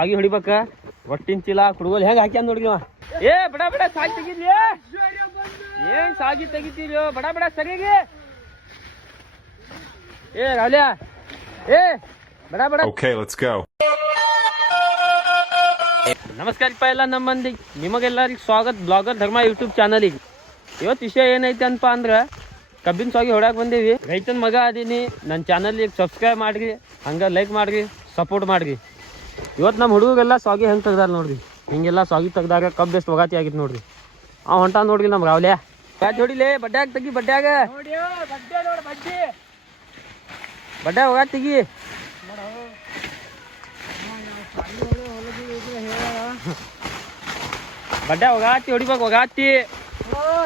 ಸಾಗಿ ಹೊಡಿಬೇಕ ಒಟ್ಟಿನ ಚೀಲ ಕುಡ್ಗೋಲ್ ಹೆಂಗ್ ಹಾಕ್ಯಾನ ನೋಡ್ರಿ ಅವ. ಏ ಬಡ ಬಡ ಸಾಗಿ ತೆಗಿದ್ಲಿ, ಏನ್ ಸಾಗಿ ತೆಗಿತೀರಿ ಬಡ ಬಡ ಸರಿಗೆ. ಏ ರಾವ್ಲ್ಯಾ, ಏ ಬಡ ಬಡ. Okay, let's go. ನಮಸ್ಕಾರಪ್ಪ ಎಲ್ಲ ನಮ್ಮ ಮಂದಿಗೆ, ನಿಮಗೆಲ್ಲರಿಗೆ ಸ್ವಾಗತ ಬ್ಲಾಗರ್ ಧರ್ಮ ಯೂಟ್ಯೂಬ್ ಚಾನಲಿಗೆ. ಇವತ್ತು ವಿಷಯ ಏನೈತೆ ಅನ್ಪ ಅಂದ್ರೆ ಕಬ್ಬಿನ ಸಾಗಿ ಹೊಡ್ಯಾಕ ಬಂದೇವಿ. ರೈತನ ಮಗ ಅದೀನಿ, ನನ್ನ ಚಾನಲಿಗೆ ಸಬ್ಸ್ಕ್ರೈಬ್ ಮಾಡ್ರಿ, ಹಂಗೆ ಲೈಕ್ ಮಾಡ್ರಿ, ಸಪೋರ್ಟ್ ಮಾಡ್ರಿ. ಇವತ್ತು ನಮ್ಮ ಹುಡುಗರೆಲ್ಲ ಸಾಗಿ ಹೆಂಗೆ ತೆಗ್ದಾರ ನೋಡ್ರಿ, ಹಿಂಗೆಲ್ಲ ಸಾಗಿ ತೆಗ್ದಾಗ ಕಬ್ಬು ಎಷ್ಟು ಒಗಾತಿ ಆಗಿತ್ತು ನೋಡ್ರಿ. ಹೊಂಟ ನೋಡ್ರಿ ನಮ್ಮ ರಾವ್ಲ್ಯಾ. ಬ್ಯಾಟ್ ಹೊಡಿಲೇ, ಬಡ್ಡ್ಯಾಗ ತೆಗಿ, ಬಡ್ಡ್ಯಾಗ ಬಡ್ಡ್ಯಾಗ ಒಗಾತಿ ತೆಗಿ. ಬಡ್ಡ ಒಗಾತಿ ಹೊಡಿಬೇಕು, ಒಗಾತಿ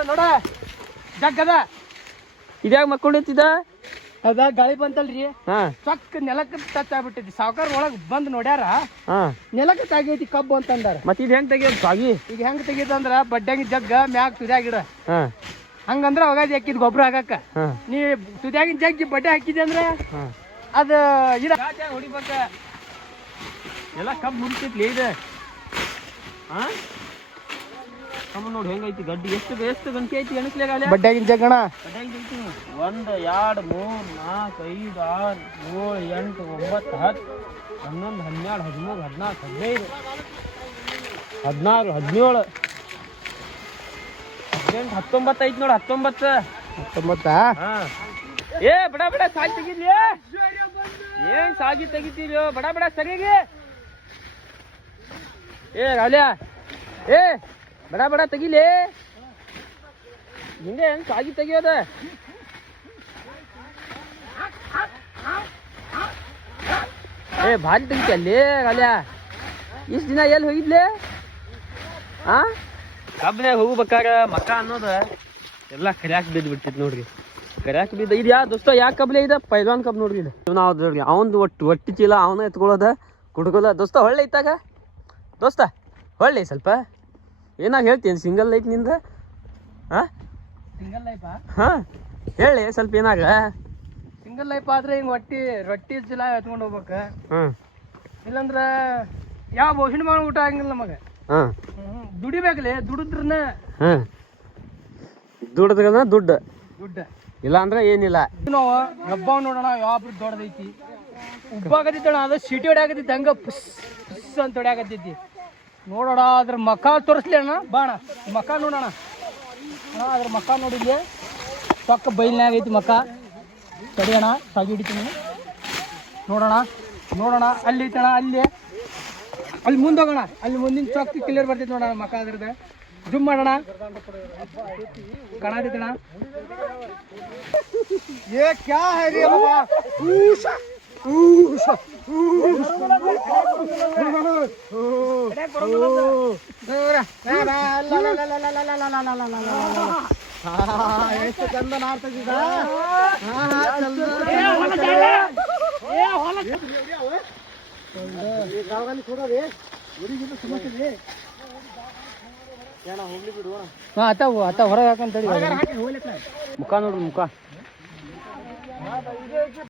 ನೋಡ ಜಗ್ಗದ ಇದ್ಯಾಗ ಮಕ್ಕೊಂಡೈತಿದ ಅದ ಗಾಳಿ ಬಂತಲ್ರಿ, ಹಾ ಚೊಕ್ಕ ನೆಲಕ್ಕೆ ಟಚ್ ಆಗ್ಬಿಟ್ಟೈತಿ. ಸಾವುಕಾರ ಒಳಗ್ ಬಂದ್ ನೋಡ್ಯಾರ, ಹಾ ನೆಲಕ್ಕೆ ತಾಗೈತಿ ಕಬ್ಬು ಅಂತಂದಾರ. ಮತ್ ಇದು ಹೆಂಗ್ ತೆಗಿಯೋದು ಸಾಗಿ? ಈಗ ಹೆಂಗ್ ತೆಗಿತಂದ್ರ ಬಡ್ಡ್ಯಾಗಿ ಜಗ್ಗ ಮ್ಯಾಗ ತುದ್ಯಾಗಿಡ, ಹಾ ಹಂಗಂದ್ರ ಅವಾಗಾದಿ ಹಾಕಿದ್ ಗೊಬ್ಬರ ಹಾಕಕ್ಕ. ಹಾ ನೀ ತುದ್ಯಾಗಿನ ಜಗ್ಗಿ ಬಡ್ಡೆ ಹಾಕಿದೆ ಅಂದ್ರ ಹಾ ಅದ ಹೊಡಿಬೇಕ. ಎಲ್ಲ ಕಬ್ಬು ಮುರಿತೈತ್ಲಿ ಇದು. ಹಾ ಕಬ್ಬು ನೋಡಿ ಹೆಂಗೈತಿ ಗಡ್ಡಿ, ಎಷ್ಟು ಗಂಟೆ ಐತಿ ಎಣಸ್ಲೇಗಾಲ. ಬಡ್ಡ್ಯಾಗಿನ ಜಗ್ಗಣ 1 2 3 4 5 6 7 8 9 10 11 12 13 14 15 16 17 19 ಐತಿ ನೋಡು. 19. ಹಾ ಏ ಬಡ ಬಡ ಸಾಗಿ ತೆಗಿದ್ಲಿ, ಏನ್ ಸಾಗಿ ತೆಗಿತೀರಿ ಬಡ ಬಡ ಸರಿಗೆ. ಏ ರಾವ್ಲ್ಯಾ, ಏ ಬಡ ಬಡ ತೆಗಿಲಿ, ಹಿಂಗೆ ಹೆಂಗ್ ಸಾಗಿ ತೆಗಿಯೋದ? ಏ ಭಾರಿ ತೆಗಿತಲ್ಲಿ ರಾವ್ಲ್ಯಾ. ಇಷ್ಟು ದಿನ ಎಲ್ಲಿ ಹೋಗಿದ್ಲೆ? ಆ ಕಬ್ಬನ್ಯಾಗ ಹೋಗ್ಬೇಕಾರ ಮಕ್ಕ ಅನ್ನೋದ ಎಲ್ಲ ಕರ್ಯಾಕ್ ಬಿದ್ದು ಬಿಡ್ತಿದ್ ನೋಡ್ರಿ. ಕರ್ಯಾಕ್ ಬಿದ್ದ ಇದು ಯಾ ದೋಸ್ತ ಯಾ ಕಬ್ಲೆ ಇದೆ? ಪೈಲ್ವಾನ್ ಕಬ್ ನೋಡ್ರಿ ಇದು. ನಾವು ನೋಡ್ರಿ ಅವನದು ಒಟ್ಟಿ ಚೀಲ ಅವನ ಎತ್ಕೊಳ್ಳೋದ ಕುಡ್ಕೋದ. ದೋಸ್ತ ಹೊಳ್ಳೆ ಇತ್ತಾಗ, ದೋಸ್ತ ಹೊಳ್ಳಿ ಸ್ವಲ್ಪ ಏನಾಗ ಹೇಳ್ತೀನಿ. ಸಿಂಗಲ್ ಲೈಫ್ ನಿಂದ? ಹಾಂ ಸಿಂಗಲ್ ಲೈಫ್, ಹಾ ಹೇಳಿ ಸ್ವಲ್ಪ ಏನಾಗ. ಸಿಂಗಲ್ ಲೈಫ್ ಆದ್ರೆ ಹಿಂಗ್ ರೊಟ್ಟಿ ಚೀಲ ಎತ್ಕೊಂಡು ಹೋಗ್ಬೇಕ. ಹಾಂ ಇಲ್ಲಂದ್ರ ಯಾವ ಬೋಷಣ ಮಾಡಿ ಊಟ ಆಗಂಗಿಲ್ಲ ನಮಗ. ಹಾಂ ದುಡಿಬೇಕಲೆ, ದುಡಿದ್ರನ ಹಾಂ ದುಡ್ದ ದುಡ್ಡು ಇಲ್ಲ ಅಂದ್ರೆ ಏನಿಲ್ಲ. ನಾವು ರಬ್ಬ ನೋಡೋಣ ಯಾವ ದೊಡ್ಡದೈತಿ, ಉಬ್ಬಾಗತ್ತೈತಣ. ಅದು ಸಿಟಿ ಹೊಡ್ಯಾಕತ್ತೈತಿ, ಹಂಗ ಪುಸ್ ಪುಸ್ ಅಂತ ಹೊಡ್ಯಾಕತ್ತೈತಿ. ನೋಡೋಣ ಅದ್ರ ಮಕ್ಕ ತೋರಿಸ್ಲಿ ಅಣ್ಣ, ಬಾಣ ಮಕ್ಕ ನೋಡೋಣ. ಅದ್ರ ಮಕ್ಕ ನೋಡಿದ್ಲಿ, ಪಕ್ಕ ಬೈಲ್ನಾಗ ಐತಿ ಮಕ್ಕ. ಸರಿ ಅಣ್ಣ, ಸಾಗಿ ಹಿಡಿತೀನಿ. ನೋಡೋಣ ಅಲ್ಲಿ ಐತಣ, ಅಲ್ಲಿ ಮುಂದೆ ಹೋಗೋಣ. ಅಲ್ಲಿ ಮುಂದಿನ ಚೊಕ್ಕ ಕ್ಲಿಯರ್ ಬರ್ತೈತಿ ನೋಡೋಣ ಮಕ್ಕ. ಅದ್ರದ್ದು ಜುಮ್ ಮಾಡೋಣ, ಕಾಣತೈತಣ. ये क्या है रे बाबा? ಎಷ್ಟು ಚಂದ ನಾಡ್ತದ. ಆತ ಹೊರಗೆ ಹಾಕಂತ ಮುಖ ನೋಡ್ರಿ, ಮುಖ